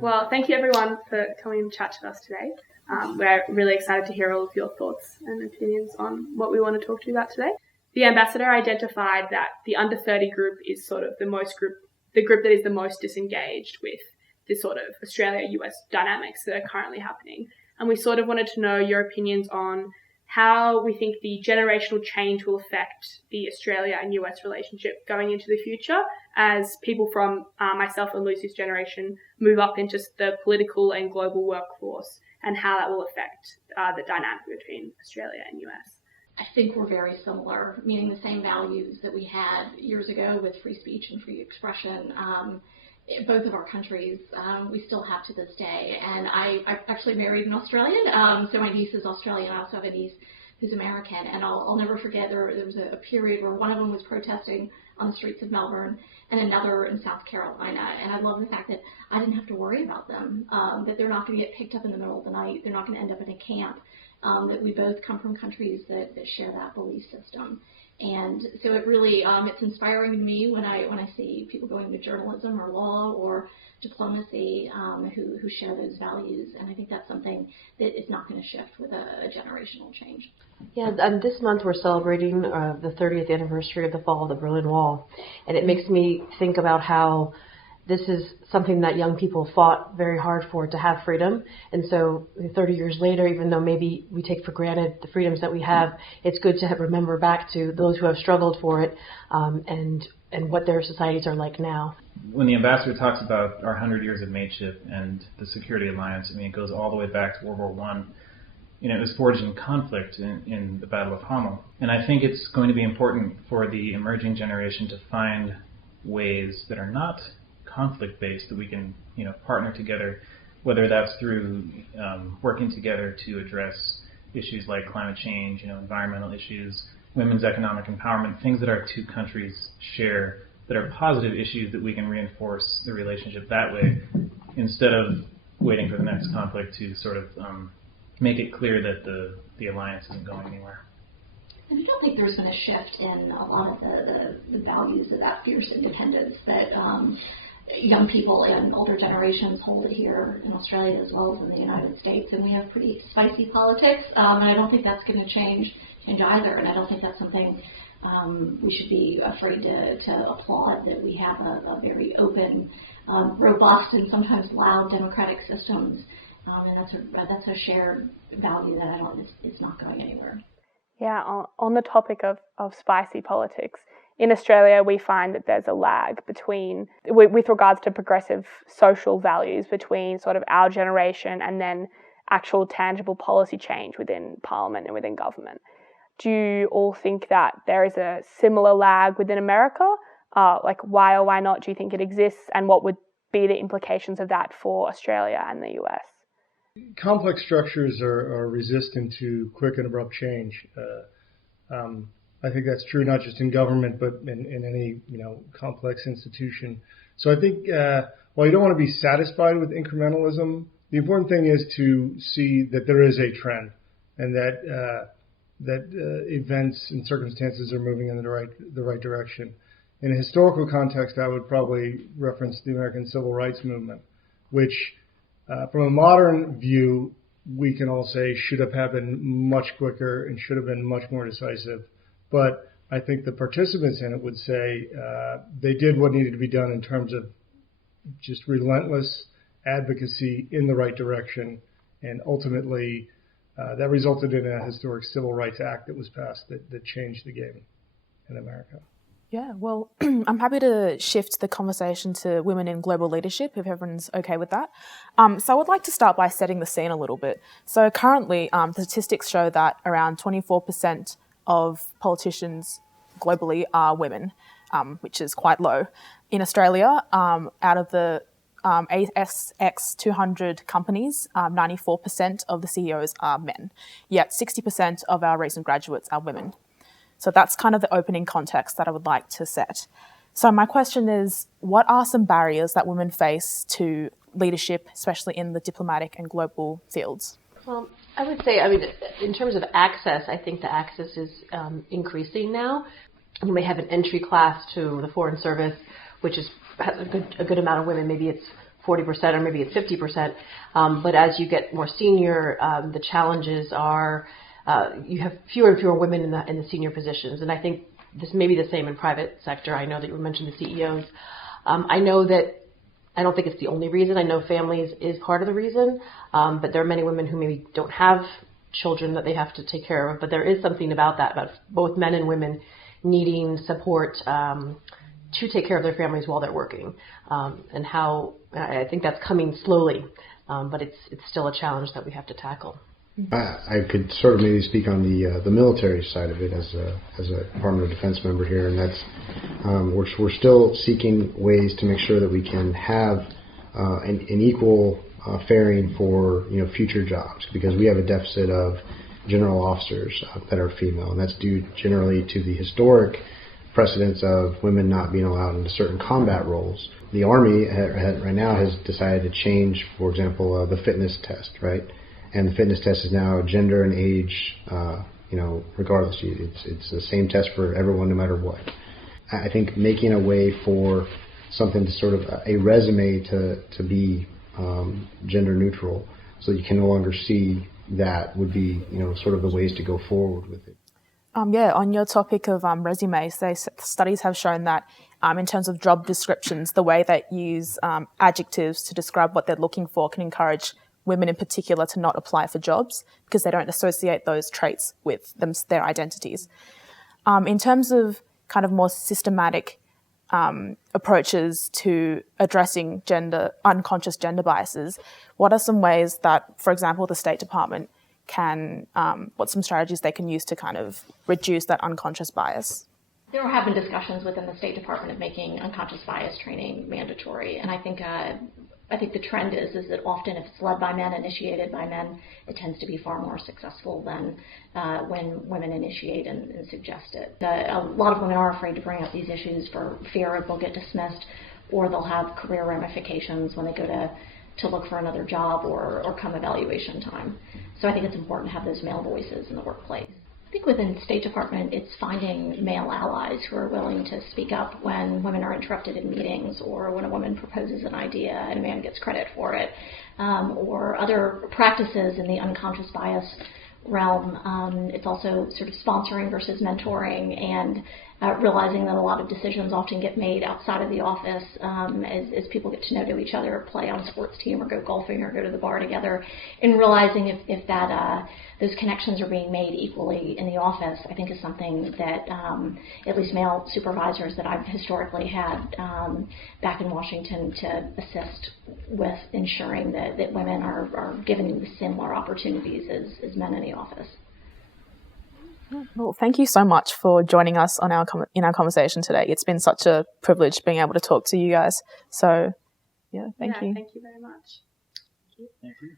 Well, thank you everyone for coming and chat to us today. We're really excited to hear all of your thoughts and opinions on what we want to talk to you about today. The ambassador identified that the under 30 group is sort of the group that is the most disengaged with the sort of Australia-US dynamics that are currently happening. And we sort of wanted to know your opinions on how we think the generational change will affect the Australia and US relationship going into the future as people from myself and Lucy's generation move up into the political and global workforce, and how that will affect the dynamic between Australia and US. I think we're very similar, meaning the same values that we had years ago with free speech and free expression. Both of our countries, we still have to this day. And I actually married an Australian, so my niece is Australian. I also have a niece who's American. And I'll never forget, there was a period where one of them was protesting on the streets of Melbourne and another in South Carolina. And I love the fact that I didn't have to worry about them, that they're not going to get picked up in the middle of the night. They're not going to end up in a camp, that we both come from countries that share that belief system. And so it really, it's inspiring to me when I see people going into journalism or law or diplomacy who share those values. And I think that's something that is not going to shift with a generational change. Yeah, and this month we're celebrating the 30th anniversary of the fall of the Berlin Wall. And it makes me think about how this is something that young people fought very hard for, to have freedom. And so 30 years later, even though maybe we take for granted the freedoms that we have, it's good to remember back to those who have struggled for it, and what their societies are like now. When the ambassador talks about our 100 years of mateship and the security alliance, I mean, it goes all the way back to World War I. You know, it was forged in conflict in the Battle of Hamel. And I think it's going to be important for the emerging generation to find ways that are not conflict-based, that we can, partner together, whether that's through working together to address issues like climate change, environmental issues, women's economic empowerment, things that our two countries share that are positive issues that we can reinforce the relationship that way, instead of waiting for the next conflict to sort of make it clear that the alliance isn't going anywhere. And I don't think there's been a shift in a lot of the values of that fierce independence that young people and older generations hold it here in Australia as well as in the United States. And we have pretty spicy politics, and I don't think that's going to change either. And I don't think that's something we should be afraid to applaud, that we have a very open, robust, and sometimes loud democratic systems. And that's a shared value that it's not going anywhere. Yeah, on the topic of spicy politics, in Australia we find that there's a lag between, with regards to progressive social values, between sort of our generation and then actual tangible policy change within Parliament and within government. Do you all think that there is a similar lag within America? Like, why or why not do you think it exists, and what would be the implications of that for Australia and the US? Complex structures are resistant to quick and abrupt change. I think that's true not just in government, but in any complex institution. So I think while you don't want to be satisfied with incrementalism, the important thing is to see that there is a trend, and that events and circumstances are moving in the right direction. In a historical context, I would probably reference the American Civil Rights Movement, which from a modern view, we can all say should have happened much quicker and should have been much more decisive. But I think the participants in it would say they did what needed to be done in terms of just relentless advocacy in the right direction. And ultimately, that resulted in a historic Civil Rights Act that was passed that changed the game in America. Yeah, well, I'm happy to shift the conversation to women in global leadership, if everyone's okay with that. So I would like to start by setting the scene a little bit. So currently, the statistics show that around 24% of politicians globally are women, which is quite low. In Australia, out of the ASX 200 companies, 94% of the CEOs are men, yet 60% of our recent graduates are women. So that's kind of the opening context that I would like to set. So my question is, what are some barriers that women face to leadership, especially in the diplomatic and global fields? Well, I would say, in terms of access, I think the access is increasing now. You may have an entry class to the Foreign Service, which has a good amount of women. Maybe it's 40% or maybe it's 50%. But as you get more senior, the challenges are you have fewer and fewer women in the senior positions. And I think this may be the same in private sector. I know that you mentioned the CEOs. I know that I don't think it's the only reason. I know families is part of the reason, but there are many women who maybe don't have children that they have to take care of. But there is something about that, about both men and women needing support to take care of their families while they're working, and how I think that's coming slowly, but it's still a challenge that we have to tackle. I could sort of maybe speak on the military side of it as a Department of Defense member here, and that's we're still seeking ways to make sure that we can have an equal faring for future jobs, because we have a deficit of general officers that are female, and that's due generally to the historic precedence of women not being allowed into certain combat roles. The Army right now has decided to change, for example, the fitness test, right? And the fitness test is now gender and age, regardless. It's the same test for everyone, no matter what. I think making a way for something to sort of a resume to be gender neutral, so you can no longer see that, would be sort of the ways to go forward with it. On your topic of resumes, studies have shown that in terms of job descriptions, the way that you use adjectives to describe what they're looking for can encourage women in particular to not apply for jobs because they don't associate those traits with their identities. In terms of kind of more systematic approaches to addressing unconscious gender biases, what are some ways that, for example, the State Department can, what's some strategies they can use to kind of reduce that unconscious bias? There have been discussions within the State Department of making unconscious bias training mandatory, and I think the trend is that often if it's led by men, initiated by men, it tends to be far more successful than when women initiate and suggest it. A lot of women are afraid to bring up these issues for fear of they'll get dismissed, or they'll have career ramifications when they go to look for another job or come evaluation time. So I think it's important to have those male voices in the workplace. I think within the State Department, it's finding male allies who are willing to speak up when women are interrupted in meetings, or when a woman proposes an idea and a man gets credit for it, or other practices in the unconscious bias realm. It's also sort of sponsoring versus mentoring, and realizing that a lot of decisions often get made outside of the office as people get to know each other, play on a sports team, or go golfing, or go to the bar together, and realizing if that those connections are being made equally in the office, I think is something that at least male supervisors that I've historically had back in Washington to assist with ensuring that women are given the similar opportunities as men in the office. Well, thank you so much for joining us in our conversation today. It's been such a privilege being able to talk to you guys. So, thank you. Thank you very much. Thank you.